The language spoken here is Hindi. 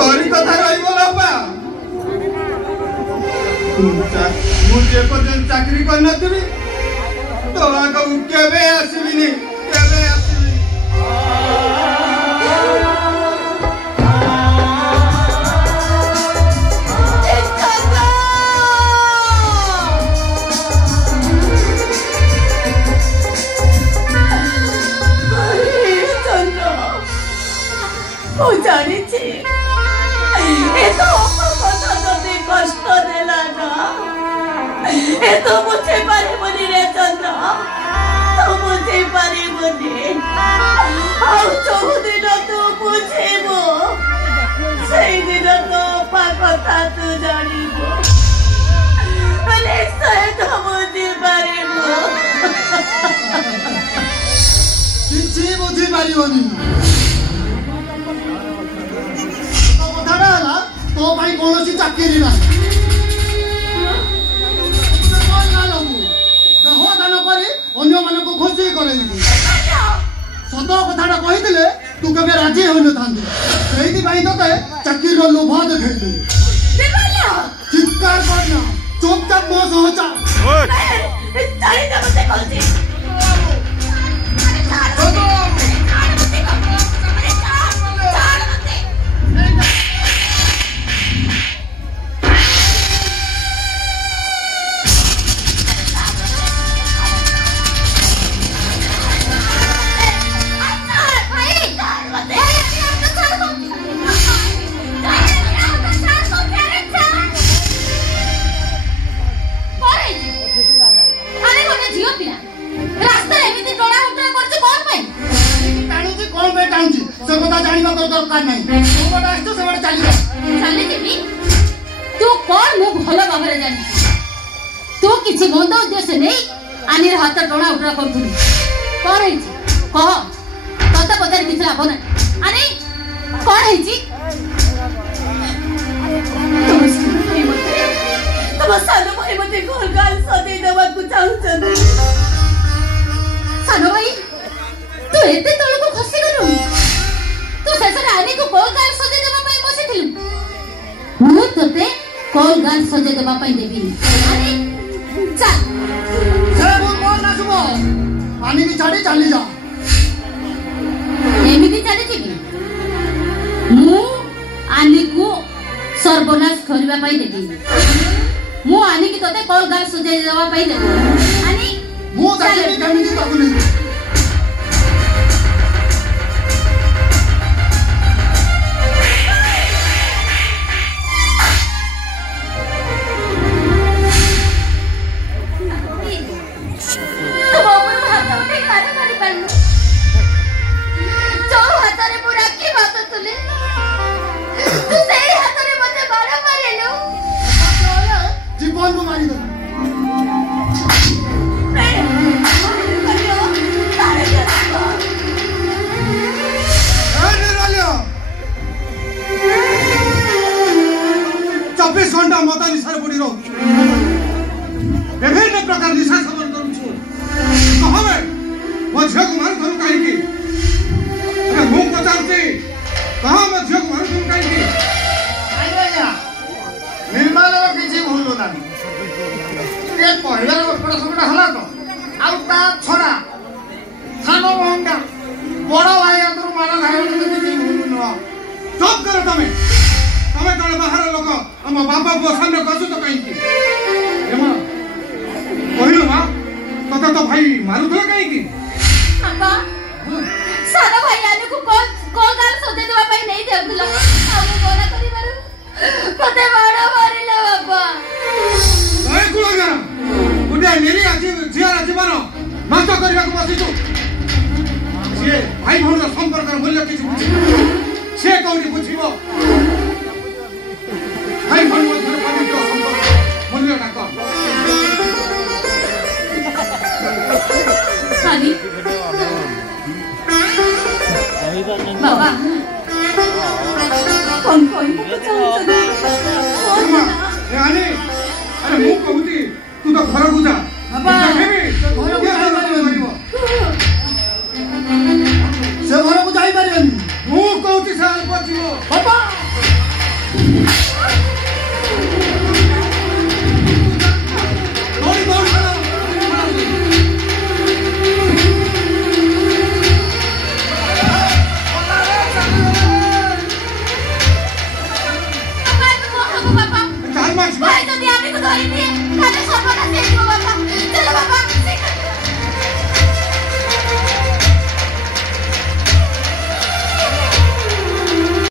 तोरी कथा रहिबो बापा मुझे पर्यंत चाकरी कर नथिबी तो आगो केबे आसीबिनी केबे आसीबिनी जानी थी ये तो कथा तो कष्ट देला ना ये तो मुझे पारी बनी रे चंद्र तो मुझे पारी बनी आओ चौदह दिन तो मुझे वो सही दिन तो कथा तू जानी वो अरे सही तो मुझे पारी वो किसी मुझे पारी बनी तो भाई कौन सी चाकरी ना दान कर अन्य मान को खुशी करे सत कथा कही तू कभी राजी हो न था चाकरी लोभ देखी चित्कार करना चुपचाप मो सहचा दरकार नहीं तू कौन मु भल भाव जानी तू किसी गंध उद्देश्य नहीं आनिर हाथ टणा उठा कर कह तत पचार किसी लाभ ना आनी कौन तुम सान भाई मत घर गाल सजे देवा चाहूँ सान भाई तू एते तल को खसी गलु तू शेषे आनी को कल गाल सजे देवा पई बसिथिलु मु तते कल गाल सजे देवा पई देबी आनी चल से बोल कोन नाचबो आनी की छाड़ी चली जा एमिति चली छी की मु आनी को सर्वनाश करबा पई देबी मु आनी की तते कल गाल सजे देवा पई देबी आनी मु जाके केमिति बाबू नहीं जीवन को मारी दो चौबीस घंटा मत निशा पड़ी रो विभिन्न प्रकार निशा सेवन करूँ कहे मो झील को मार करूँ कहीं मुझे पचार कह मो झील को मार करूँ कहीं निर्माण किसी भूल ना कहलार गपड़ा सपड़ा हला तो आ छड़ा सान महंगा बड़ भाई आदर मार खाई किसी भूल नुह चुप कर तमें तमें कौन बाहर लोक आम बापा पुआ सामने कसु तो कहीं कहलु माँ तक तो भाई मारुला कहीं सारा भाई आने को कॉल गाल सजे देवा पई नहीं जाउतला आमे कोना करी मारू पते मारो मारिले बाबा ओए कुलगा उडे मेरी आज जियार जीवन नष्ट करबा को बसिछु से भाई भौणर संपर्क मूल्य किछि से कौनी बुझिबो भाई भौण मध्य पवित्र संपर्क मूल्य ना कम सानी बाबा कौन कौन यानी अरे मु कहूती तू तो घर को जा